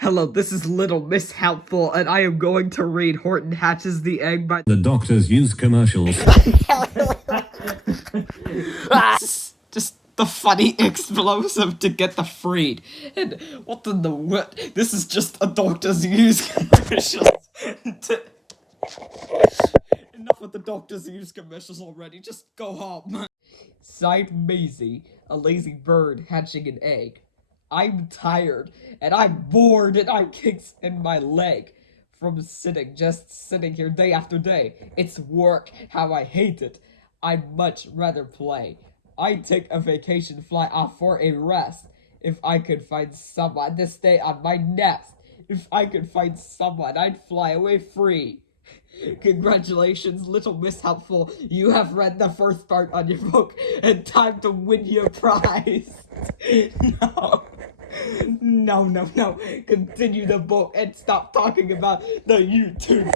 Hello, this is Little Miss Helpful, and I am going to read Horton Hatches the Egg by The doctors use commercials. Just the funny explosive to get the freed. And what in the what? This is just a doctor's use commercials. Enough with the doctor's use commercials already. Just go home. Sighed Maisie, a lazy bird hatching an egg. I'm tired, and I'm bored, and I kicks in my leg from just sitting here day after day. It's work, how I hate it. I'd much rather play. I'd take a vacation, fly off for a rest. If I could find someone to stay on my nest. If I could find someone, I'd fly away free. Congratulations, Little Miss Helpful. You have read the first part on your book, and time to win your prize. No. No. Continue the book and stop talking about the YouTube.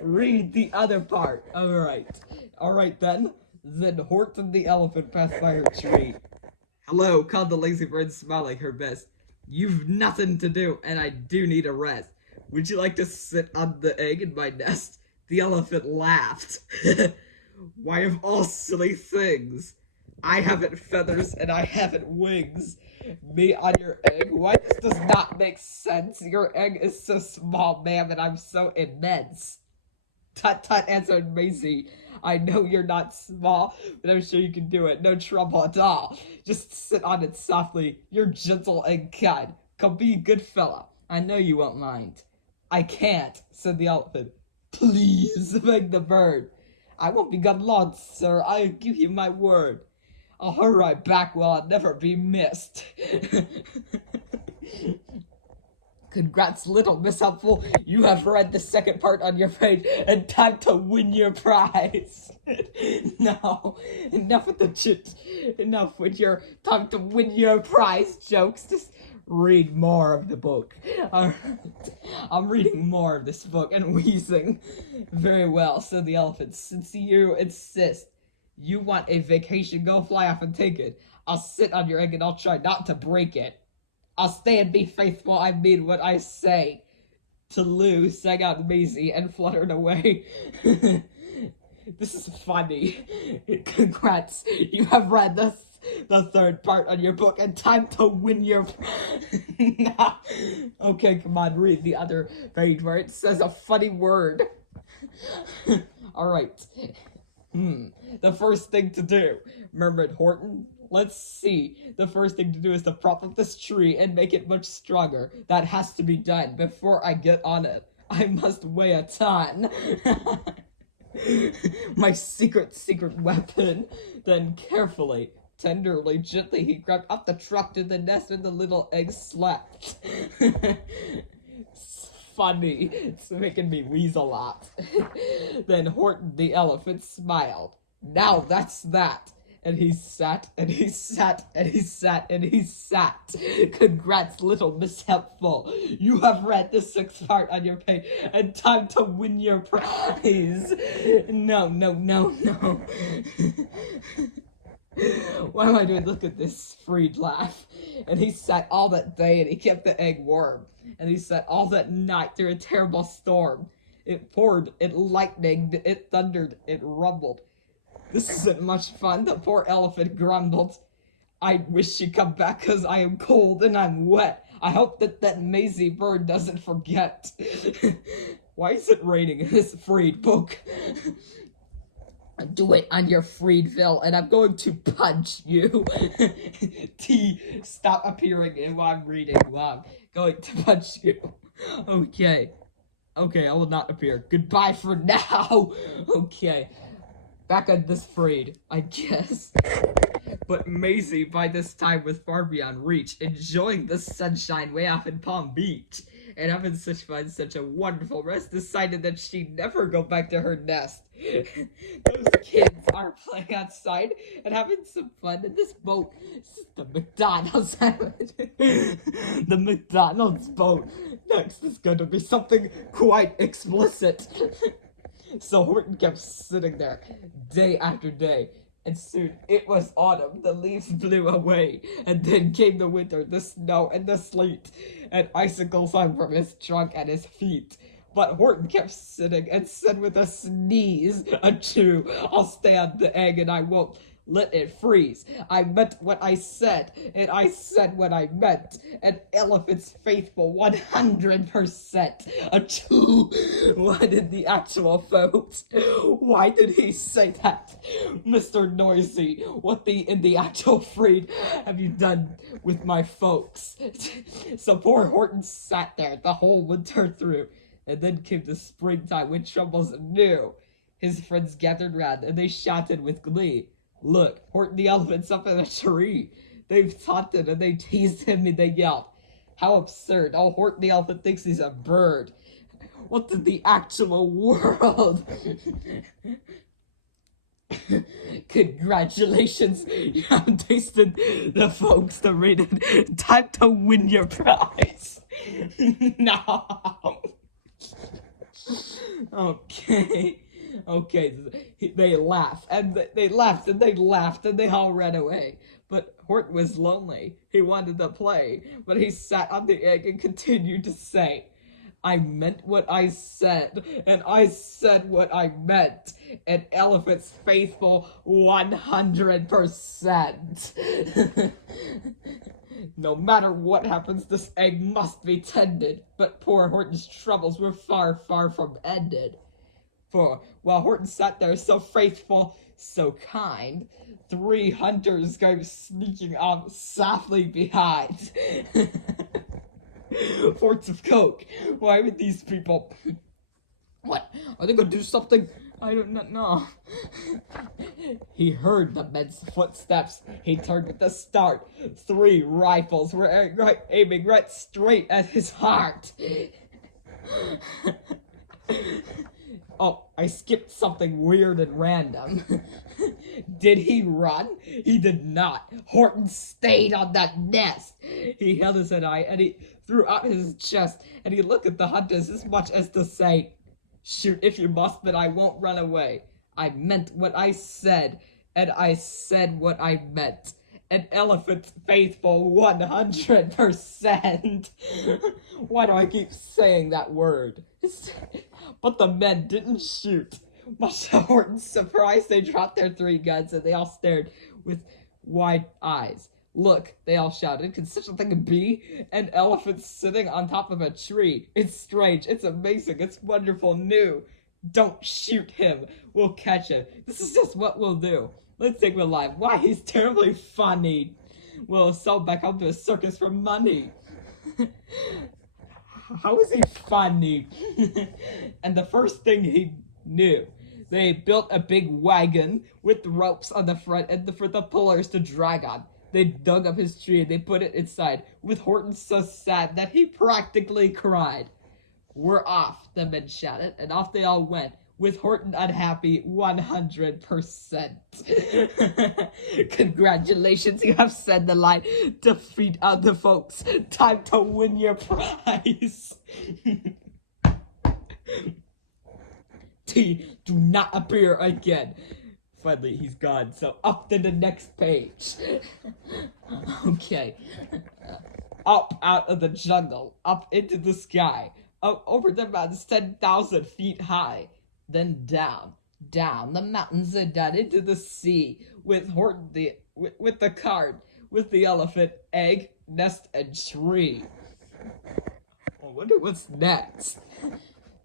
Read the other part. Alright then. Then Horton the elephant passed by her tree. Hello, called the lazy bird, smiling her best. You've nothing to do, and I do need a rest. Would you like to sit on the egg in my nest? The elephant laughed. Why, of all silly things, I haven't feathers and I haven't wings. Me on your egg? Why, this does not make sense. Your egg is so small, ma'am, and I'm so immense. Tut, answered Maisie. I know you're not small, but I'm sure you can do it. No trouble at all. Just sit on it softly. You're gentle and kind. Come be a good fella. I know you won't mind. I can't, said the elephant. Please, begged the bird. I won't be gone long, sir. I give you my word. I'll hurry right back while I'll never be missed. Congrats, Little Miss Helpful. You have read the second part on your page, and time to win your prize. No, enough with the chit. Enough with your time to win your prize jokes. Just read more of the book. I'm reading more of this book and wheezing. Very well, said the elephant. Since you insist you want a vacation, go fly off and take it. I'll sit on your egg and I'll try not to break it. I'll stay and be faithful, I mean what I say. To Lou, sang out Maisie and fluttered away. This is funny. Congrats, you have read the third part on your book, and time to win your... No. Okay, come on, read the other page where it says a funny word. Alright. The first thing to do, murmured Horton. Let's see. The first thing to do is to prop up this tree and make it much stronger. That has to be done before I get on it. I must weigh a ton. My secret weapon. Then carefully, tenderly, gently, he grabbed up the truck to the nest and the little egg slept. Funny. It's making me wheeze a lot. Then Horton the elephant smiled. Now that's that. And he sat. Congrats, Little Miss Helpful. You have read the sixth part on your page, and time to win your prize. No. What am I doing? Look at this freed laugh. And he sat all that day, and he kept the egg warm. And he sat all that night through a terrible storm. It poured, it lightened, it thundered, it rumbled. This isn't much fun, the poor elephant grumbled. I wish she'd come back, 'cause I am cold and I'm wet. I hope that Maisie bird doesn't forget. Why is it raining in this freed book? Do it on your Freedville, and I'm going to punch you. T, stop appearing while I'm reading. Wow, I'm going to punch you. Okay, I will not appear. Goodbye for now. Okay, back on this Freed, I guess. But Maisie, by this time, was far beyond reach, enjoying the sunshine way off in Palm Beach. And having such fun, such a wonderful rest, decided that she'd never go back to her nest. Those kids are playing outside and having some fun in this boat. This is the McDonald's. The McDonald's boat. Next is going to be something quite explicit. So Horton kept sitting there, day after day, And soon it was autumn, the leaves blew away, and then came the winter, the snow and the sleet, and icicles hung from his trunk and his feet. But Horton kept sitting and said with a sneeze, "Achoo, I'll stay on the egg and I won't let it freeze. I meant what I said, and I said what I meant. An elephant's faithful 100%. Achoo! Why did the actual folks? Why did he say that? Mr. Noisy, what in the actual freed have you done with my folks?" So poor Horton sat there the whole winter through. And then came the springtime with troubles anew. His friends gathered round, and they shouted with glee, "Look, Horton the elephant's up in a tree." They've taunted, and they teased him, and they yelled, "How absurd! Oh, Horton the elephant thinks he's a bird. What in the actual world?" Congratulations, you have tasted the folks to read it. Time to win your prize. No. Okay, they laughed, and they laughed, and they laughed, and they all ran away. But Horton was lonely. He wanted to play, but he sat on the egg and continued to say, "I meant what I said, and I said what I meant. An elephant's faithful 100%. No matter what happens, this egg must be tended." But poor Horton's troubles were far, far from ended. For while Horton sat there so faithful, so kind, 3 hunters came sneaking up softly behind. Forts of coke. Why would these people... What? Are they gonna do something? I do not know. He heard the men's footsteps. He turned with a start. 3 rifles were aiming right straight at his heart. Oh, I skipped something weird and random. Did he run? He did not. Horton stayed on that nest. He held his head high and he threw out his chest and he looked at the hunters as much as to say, "Shoot if you must, but I won't run away. I meant what I said, and I said what I meant. An elephant's faithful 100%. Why do I keep saying that word? But the men didn't shoot. Much to Horton's surprise, they dropped their 3 guns and they all stared with wide eyes. "Look," they all shouted, "can such a thing be? An elephant sitting on top of a tree. It's strange, it's amazing, it's wonderful, new. Don't shoot him. We'll catch him. This is just what we'll do. Let's take him alive. Why, he's terribly funny. We'll sell back up to a circus for money." How is he funny? And the first thing he knew, they built a big wagon with ropes on the front and for the pullers to drag on. They dug up his tree and they put it inside, with Horton so sad that he practically cried. "We're off," the men shouted, and off they all went, with Horton unhappy 100%. Congratulations, you have said the line to feed other folks. Time to win your prize. T, do not appear again. Finally, he's gone, so up to the next page. Okay. Up out of the jungle, up into the sky, up over the mountains 10,000 feet high. Then down the mountains and down into the sea, with Horton with the cart, with the elephant, egg, nest, and tree. I wonder what's next.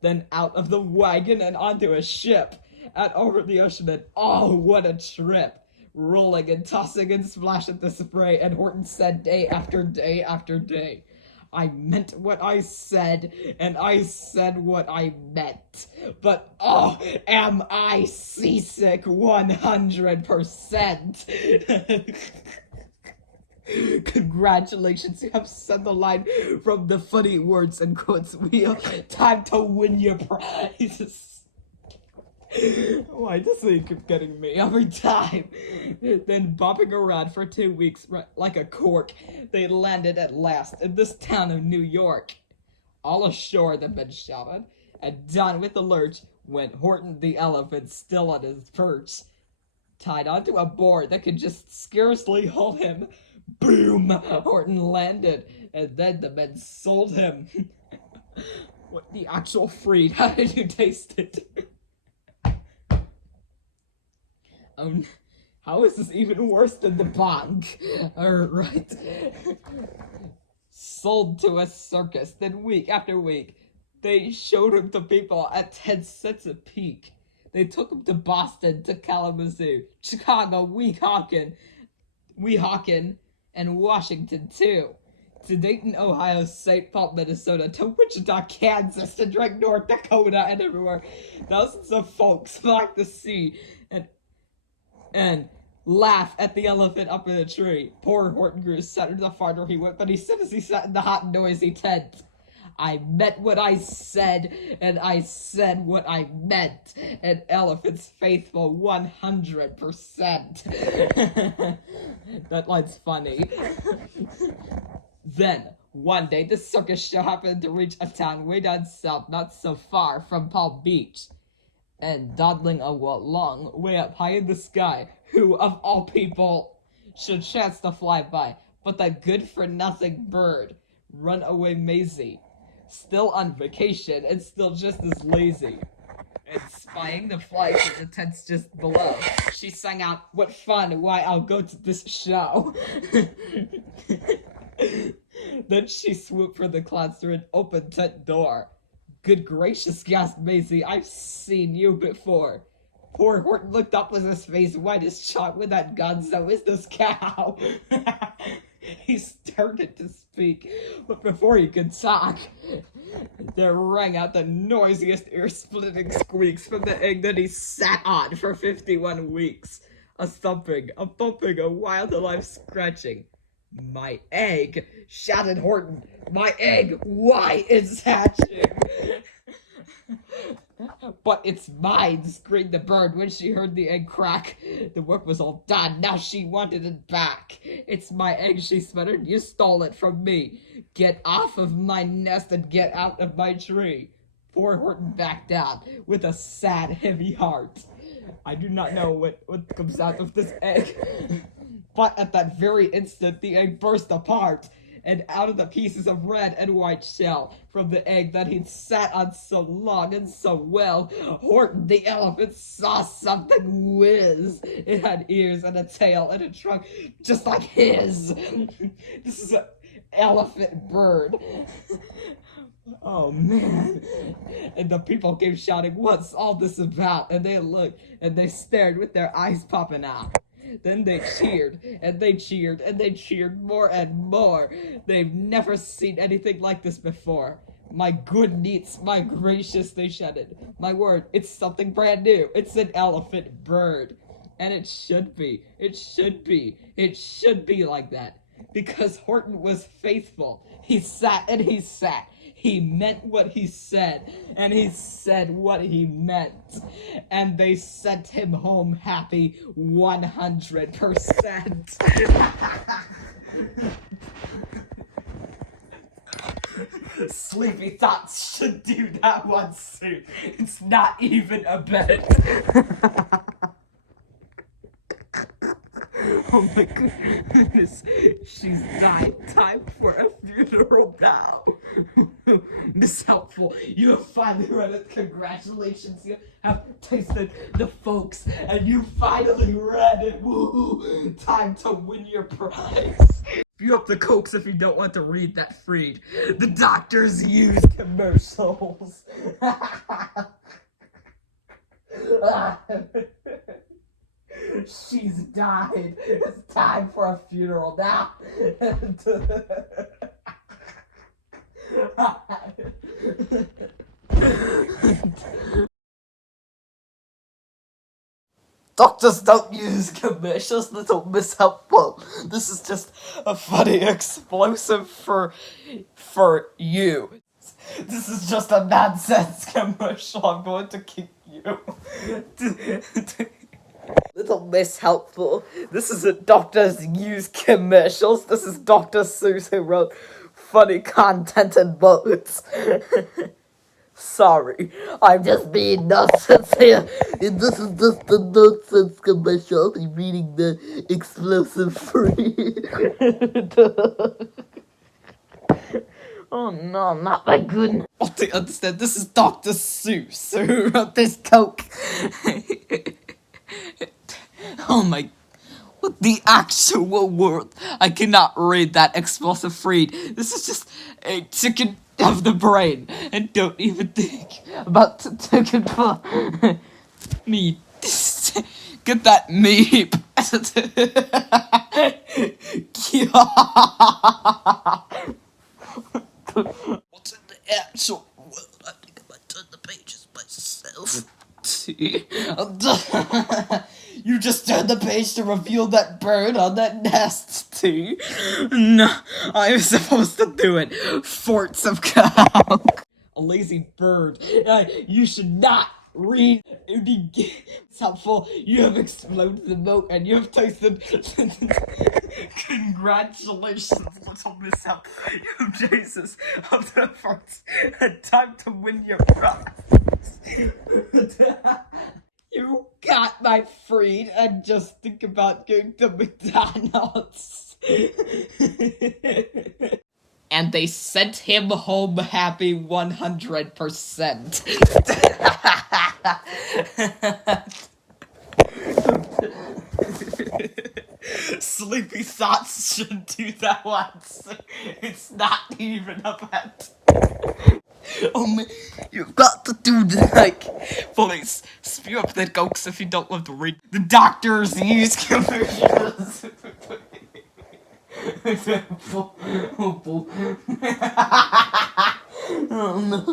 Then out of the wagon and onto a ship, out over the ocean, and oh, what a trip! Rolling and tossing and splashing the spray, and Horton said day after day after day, "I meant what I said, and I said what I meant. But oh, am I seasick 100%. Congratulations, you have said the line from the funny words and quotes wheel. Time to win your prize." Why does he keep getting me every time? Then bobbing around for 2 weeks like a cork, they landed at last in this town of New York. All ashore, the men shouted, and down with the lurch went Horton the elephant, still on his perch. tied onto a board that could just scarcely hold him. Boom! Horton landed, and then the men sold him. What the actual freed? How did you taste it? How is this even worse than the bong? Alright. Sold to a circus, then week after week, they showed him to people at 10 cents a peek. They took him to Boston, to Kalamazoo, Chicago, Weehawken, and Washington, too. To Dayton, Ohio, St. Paul, Minnesota, to Wichita, Kansas, to Drake, North Dakota, and everywhere. Thousands of folks flocked to see and laugh at the elephant up in the tree. Poor Horton grew sadder the farther he went, but he said as he sat in the hot, noisy tent, I meant what I said, and I said what I meant. An elephant's faithful 100%. That line's funny. Then, one day, the circus show happened to reach a town way down south, not so far from Palm Beach. And dawdling along, way up high in the sky, who, of all people, should chance to fly by, but that good-for-nothing bird, Runaway Maisie, still on vacation and still just as lazy. And spying the flies in the tents just below, she sang out, what fun, why I'll go to this show. Then she swooped for the clouds through an open tent door. Good gracious, gasped Maisie, I've seen you before. Poor Horton looked up with his face white as chalk with that gonzo is this cow. He started to speak, but before he could talk, there rang out the noisiest ear-splitting squeaks from the egg that he sat on for 51 weeks. A thumping, a bumping, a wild alive scratching. My egg, shouted Horton. My egg, why, it's hatching. But it's mine, screamed the bird when she heard the egg crack. The work was all done, now she wanted it back. It's my egg, she sputtered, you stole it from me. Get off of my nest and get out of my tree. Poor Horton backed down with a sad, heavy heart. I do not know what comes out of this egg. But at that very instant, the egg burst apart, and out of the pieces of red and white shell from the egg that he'd sat on so long and so well, Horton the elephant saw something whiz. It had ears and a tail and a trunk just like his. This is an elephant bird. Oh man. And the people came shouting, what's all this about? And they looked and they stared with their eyes popping out. Then they cheered, and they cheered, and they cheered more and more. They've never seen anything like this before. My good neats, my gracious, they shouted. My word, it's something brand new. It's an elephant bird. And it should be. It should be. It should be like that. Because Horton was faithful. He sat and he sat. He meant what he said, and he said what he meant. And they sent him home happy 100%. Sleepy thoughts should do that one soon. It's not even a bet. Oh my goodness, she's died. Time for a funeral now. Miss Helpful, you have finally read it. Congratulations, you have tasted the folks, and you finally read it. Woo! Time to win your prize. View up the cokes if you don't want to read that freed. The doctors use commercials. She's died. It's time for a funeral now. Doctors don't use commercials, little Miss Helpful. This is just a funny explosive for you. This is just a nonsense commercial. I'm going to kick you. Little Miss Helpful, this isn't Doctors Use Commercials. This is Dr. Seuss who wrote funny content and books. Sorry, I'm just being nonsense here. And this is just the nonsense commercial. I'll be reading the explosive free. Oh no, not my goodness. Oh, they understand this is Dr. Seuss who wrote this Coke. Oh my. What the actual world? I cannot read that explosive free. This is just a ticket of the brain. And don't even think about the ticket for me. Get that meep. What's in the actual world? I think I might turn the pages myself. You just turned the page to reveal that bird on that nest, too. No, I was supposed to do it. Forts of cock. A lazy bird. You should not read. It's helpful. You have exploded the moat and you have tasted. Congratulations, little mishap. You Jesus of the first had time to win your prize. You got my freed and just think about going to McDonald's. And they sent him home happy 100%. Sleepy thoughts should do that once. It's not even a pet. Oh man, you've got to do police, spew up the ghosts if you don't love to read the doctors use commercials. Oh no.